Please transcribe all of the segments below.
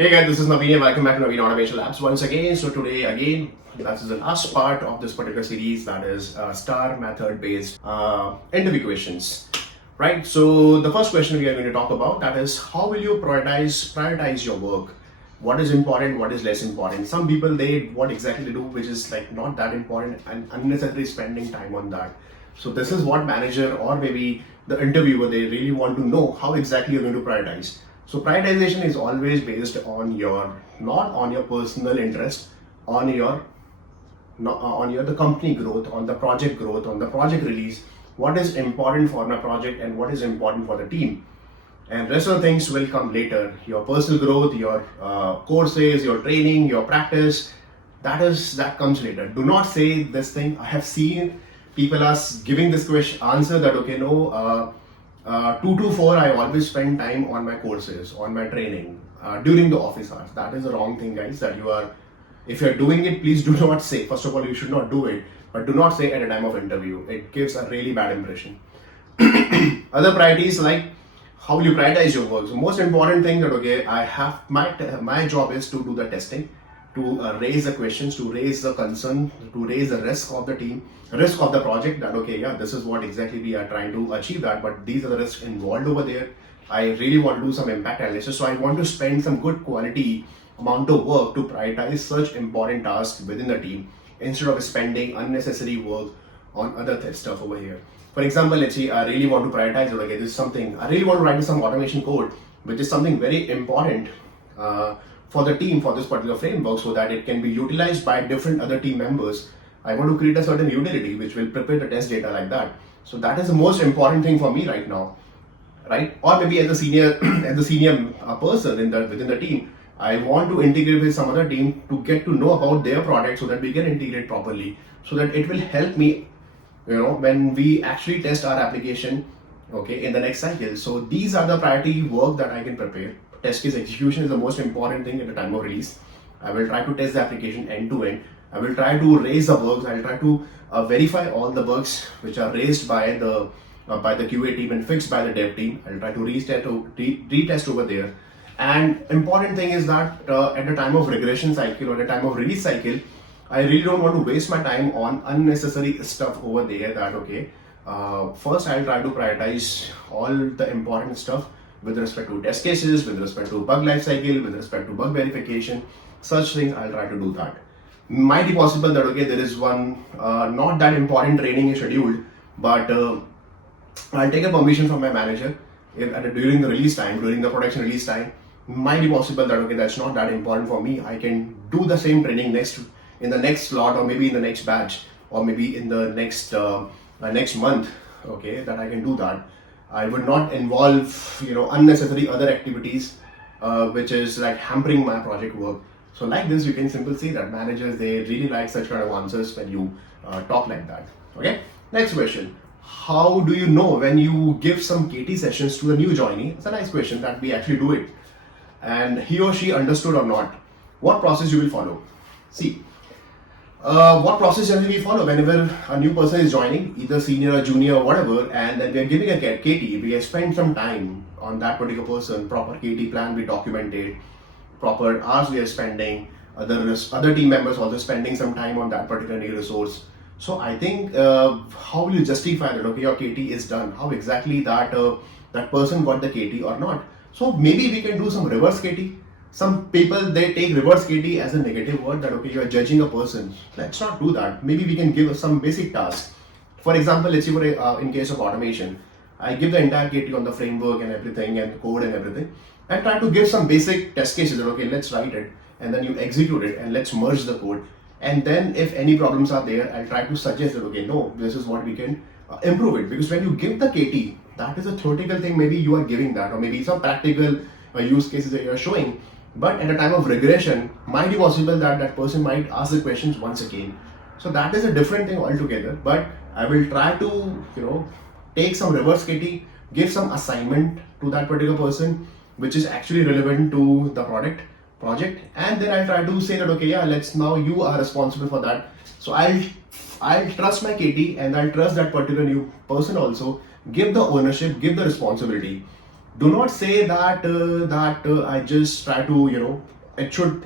Hey guys, this is Naveen and welcome back to Naveen AutomationLabs once again. So today again, this is the last part of this particular series, that is star method based interview questions. Right, so the first question we are going to talk about, that is how will you prioritize your work? What is important, what is less important? Some people, they what exactly they do which is like not that important and unnecessarily spending time on that. So this is what manager or maybe the interviewer, they really want to know how exactly you're going to prioritize. So prioritization is always based on your, not on your personal interest, on your the company growth, on the project growth, on the project release, what is important for the project and what is important for the team. And rest of the things will come later. Your personal growth, your courses, your training, your practice, that comes later. Do not say this thing. I have seen people are giving this question answer that okay, no. 2 to 4, I always spend time on my courses, on my training during the office hours. That is the wrong thing, guys. That you are, if you are doing it, please do not say. First of all, you should not do it, but do not say at a time of interview. It gives a really bad impression. Other priorities, like how will you prioritize your work? So most important thing that okay, I have my job is to do the testing, to raise the questions, to raise the concern, to raise the risk of the team, risk of the project, that okay, yeah, this is what exactly we are trying to achieve that, but these are the risks involved over there. I really want to do some impact analysis, so I want to spend some good quality amount of work to prioritize such important tasks within the team instead of spending unnecessary work on other stuff over here. For example, let's say I really want to prioritize, okay, this is something, I really want to write some automation code, which is something very important for the team for this particular framework so that it can be utilized by different other team members. I want to create a certain utility which will prepare the test data like that. So that is the most important thing for me right now, right? Or maybe as a senior, person within the team, I want to integrate with some other team to get to know about their product so that we can integrate properly, so that it will help me, when we actually test our application, okay, in the next cycle. So these are the priority work that I can prepare. Test case execution is the most important thing at the time of release. I will try to test the application end to end. I will try to raise the bugs. I will try to verify all the bugs which are raised by the QA team and fixed by the dev team. I will try to retest over there. And important thing is that at the time of regression cycle or the time of release cycle, I really don't want to waste my time on unnecessary stuff over there. That okay, first I'll try to prioritize all the important stuff with respect to test cases, with respect to bug lifecycle, with respect to bug verification, such things. I'll try to do that. Might be possible that okay, there is one not that important training is scheduled, but I'll take a permission from my manager during the release time, during the production release time. Might be possible that okay, that's not that important for me. I can do the same training in the next slot, or maybe in the next batch, or maybe in the next month. Okay, that I can do that. I would not involve unnecessary other activities which is like hampering my project work. So like this, you can simply see that managers, they really like such kind of answers when you talk like that. Okay. Next question. How do you know when you give some KT sessions to the new joinee? It's a nice question that we actually do it, and he or she understood or not. What process you will follow? See, what process generally we follow whenever a new person is joining, either senior or junior or whatever, and then we are giving a KT, we have spent some time on that particular person, proper KT plan we documented, proper hours we are spending, other team members also spending some time on that particular new resource. So I think how will you justify that okay, your KT is done? How exactly that person got the KT or not? So maybe we can do some reverse KT. Some people, they take reverse KT as a negative word, that okay, you are judging a person. Let's not do that. Maybe we can give some basic tasks. For example, let's say in case of automation, I give the entire KT on the framework and everything and code and everything, and try to give some basic test cases that okay, let's write it and then you execute it and let's merge the code. And then if any problems are there, I'll try to suggest that okay, no, this is what we can improve it. Because when you give the KT, that is a theoretical thing, maybe you are giving that, or maybe some practical use cases that you are showing. But at the time of regression, might be possible that that person might ask the questions once again. So that is a different thing altogether. But I will try to take some reverse KT, give some assignment to that particular person which is actually relevant to the project, and then I'll try to say that okay, yeah, now you are responsible for that. So I'll trust my KT and I'll trust that particular new person also, give the ownership, give the responsibility. Do not say that I just try to,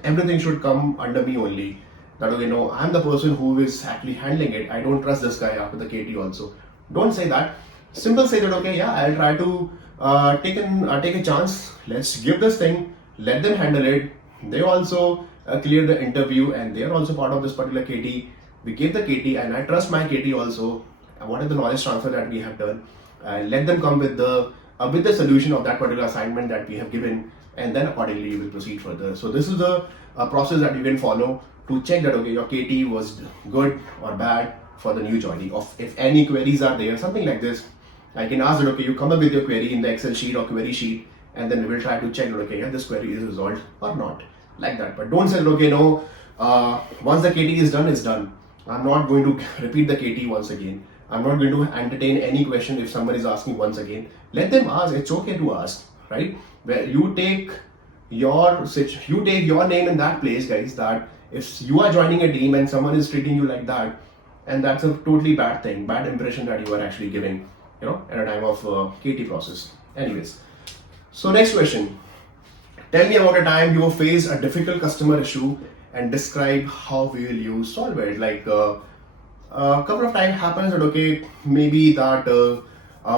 everything should come under me only. That, okay, no, I'm the person who is actually handling it. I don't trust this guy after the KT also. Don't say that. Simple say that, okay, yeah, I'll try to take a chance. Let's give this thing. Let them handle it. They also clear the interview and they are also part of this particular KT. We give the KT and I trust my KT also. What is the knowledge transfer that we have done? Let them come with the solution of that particular assignment that we have given, and then accordingly we will proceed further. So this is the process that you can follow to check that, okay, your KT was good or bad for the new joinee. Of if any queries are there, something like this, I can ask that, okay, you come up with your query in the Excel sheet or query sheet, and then we will try to check that, okay, yeah, this query is resolved or not, like that. But don't say that, okay, no, once the KT is done, it's done. I'm not going to repeat the KT once again. I'm not going to entertain any question if somebody is asking once again. Let them ask. It's okay to ask, right? Where you take your name in that place, guys. That if you are joining a team and someone is treating you like that, and that's a totally bad thing, bad impression that you are actually giving, at a time of KT process. Anyways, so next question. Tell me about a time you faced a difficult customer issue and describe how will you solve it. Like a couple of times happens that, okay, maybe that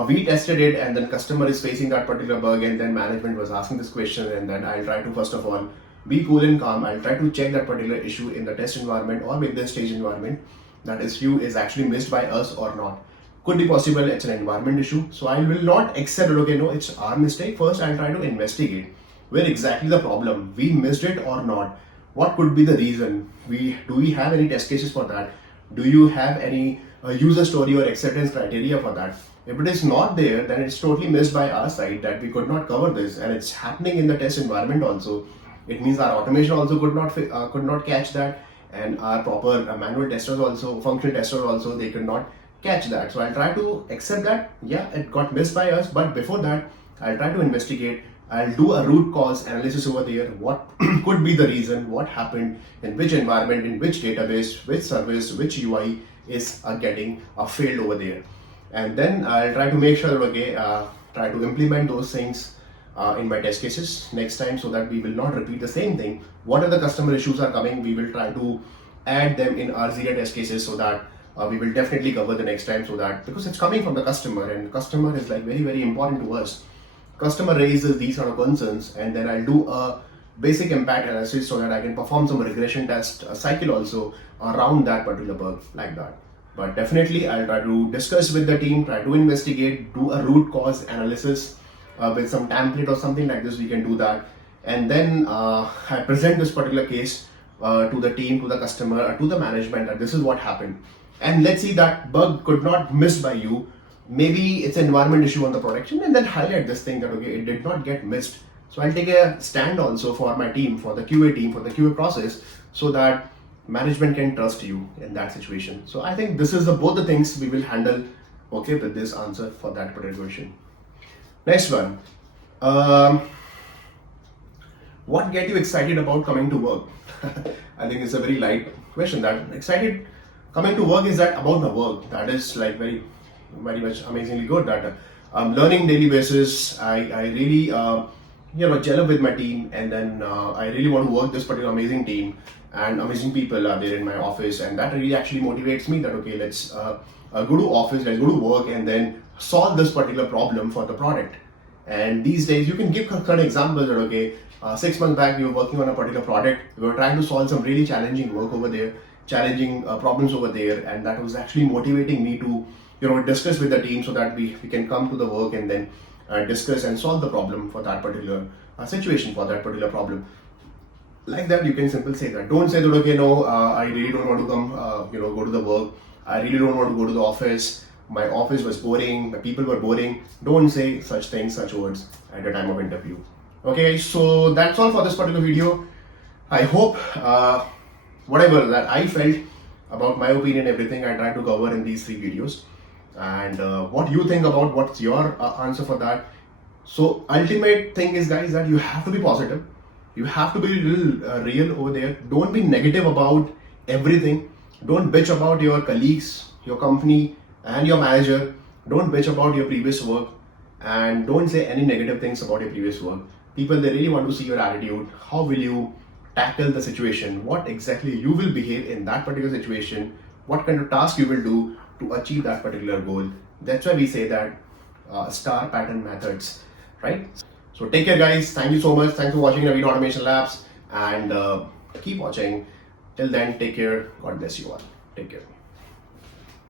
we tested it and then customer is facing that particular bug and then management was asking this question, and then I'll try to first of all be cool and calm. I'll try to check that particular issue in the test environment or with the stage environment. That issue is actually missed by us or not. Could be possible it's an environment issue. So I will not accept it, okay, no, it's our mistake. First I'll try to investigate where exactly the problem, we missed it or not. What could be the reason? Do we have any test cases for that? Do you have any user story or acceptance criteria for that? If it is not there, then it's totally missed by our side that we could not cover this, and it's happening in the test environment also. It means our automation also could not catch that, and our proper manual testers also, functional testers also, they could not catch that. So I'll try to accept that, yeah, it got missed by us, but before that, I'll try to investigate. I'll do a root cause analysis over there. What could be the reason? What happened? In which environment? In which database? Which service? Which UI is getting failed over there? And then I'll try to make sure that, okay, try to implement those things in my test cases next time, so that we will not repeat the same thing. What are the customer issues are coming? We will try to add them in our zero test cases, so that we will definitely cover the next time, so that because it's coming from the customer and customer is like very, very important to us. Customer raises these sort of concerns, and then I'll do a basic impact analysis so that I can perform some regression test cycle also around that particular bug, like that. But definitely I'll try to discuss with the team, try to investigate, do a root cause analysis with some template or something like this. We can do that, and then I present this particular case to the team, to the customer, to the management, that this is what happened. And let's see, that bug could not missed by you. Maybe it's an environment issue on the production, and then highlight this thing that, okay, it did not get missed. So I'll take a stand also for my team, for the QA team, for the QA process, so that management can trust you in that situation. So I think this is both the things we will handle, okay, with this answer for that particular question. Next one. What get you excited about coming to work? I think it's a very light question. That excited coming to work is that about my work. That is like very much amazingly good. That learning daily basis. I really gel up with my team, and then I really want to work this particular amazing team, and amazing people are there in my office, and that really actually motivates me that, okay, let's go to office, let's go to work, and then solve this particular problem for the product. And these days you can give certain examples that, okay, 6 months back we were working on a particular product, we were trying to solve some really challenging work over there, challenging problems over there, and that was actually motivating me to discuss with the team, so that we can come to the work and then discuss and solve the problem for that particular situation, for that particular problem. Like that, you can simply say that. Don't say that, okay, no, I really don't want to come, go to the work. I really don't want to go to the office. My office was boring. My people were boring. Don't say such things, such words at the time of interview. Okay, so that's all for this particular video. I hope whatever that I felt about my opinion, everything I tried to cover in these 3 videos. And what you think about, what's your answer for that. So ultimate thing is, guys, that you have to be positive. You have to be real over there. Don't be negative about everything. Don't bitch about your colleagues, your company, and your manager. Don't bitch about your previous work. and don't say any negative things about your previous work. People, they really want to see your attitude. How will you tackle the situation? What exactly you will behave in that particular situation? What kind of task you will do to achieve that particular goal? That's why we say that star pattern methods, right? So take care, guys. Thank you so much. Thanks for watching Naveen Automation Labs, and keep watching. Till then, take care. God bless you all. Take care.